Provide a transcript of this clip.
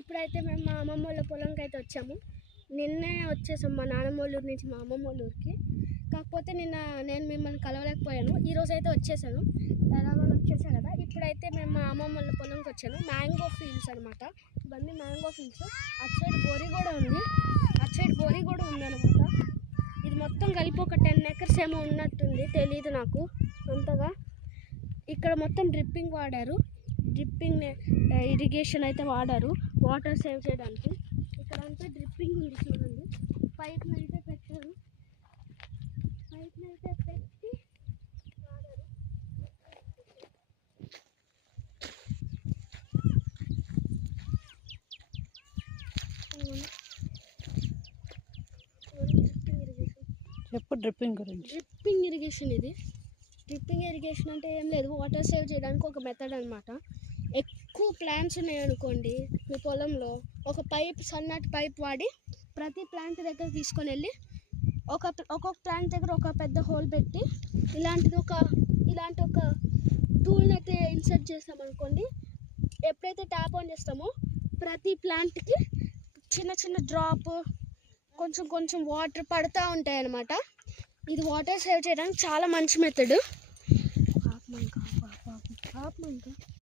ఇప్పుడైతే మేము మా అమ్మమ్మ వాళ్ళ పొలంకి అయితే వచ్చాము. నిన్నే వచ్చేసాం మా నాన్నమ్మ వాళ్ళ ఊరి నుంచి మా అమ్మమ్మ వాళ్ళ ఊరికి. కాకపోతే నిన్న నేను మిమ్మల్ని కలవలేకపోయాను. ఈరోజు అయితే వచ్చేసాను, ఎలాగో వచ్చేసాను కదా. ఇప్పుడైతే మేము మా అమ్మమ్మ వాళ్ళ పొలంకి వచ్చాను. మ్యాంగో ఫీల్డ్స్ అనమాట ఇవన్నీ, మ్యాంగో ఫీల్డ్స్. అటు సైడ్ బోరి కూడా ఉంది, అనమాట. ఇది మొత్తం కలిపి ఒక 10 acres ఏమో ఉన్నట్టుంది, తెలీదు నాకు అంతగా. ఇక్కడ మొత్తం డ్రిప్పింగ్ వాడారు, డ్రిప్పింగ్ ఇరిగేషన్ అయితే వాడారు వాటర్ సేవ్ చేయడానికి. ఇక్కడ అంతా డ్రిప్పింగ్ ఉంది చూడండి. పైప్ని అయితే పెట్టారు, పెట్టి వాడారు. చెప్పు డ్రిప్పింగ్ గురించి. డ్రిప్పింగ్ ఇరిగేషన్ ఇది. డ్రిప్పింగ్ ఇరిగేషన్ అంటే ఏం లేదు, వాటర్ సేవ్ చేయడానికి ఒక మెథడ్ అనమాట. ఎక్కువ ప్లాంట్స్ ఉన్నాయి అనుకోండి మీ పొలంలో, ఒక సన్నటి పైప్ వాడి ప్రతి ప్లాంట్ దగ్గర తీసుకొని వెళ్ళి ఒక్కొక్క ప్లాంట్ దగ్గర ఒక పెద్ద హోల్ పెట్టి ఇలాంటి ఒక టూల్ని అయితే ఇన్సర్ట్ చేస్తామనుకోండి. ఎప్పుడైతే ట్యాప్ ఆన్ చేస్తామో ప్రతి ప్లాంట్కి చిన్న డ్రాప్ కొంచెం వాటర్ పడుతూ ఉంటాయి అన్నమాట. ఇది వాటర్ సేవ్ చేయడానికి చాలా మంచి మెథడ్.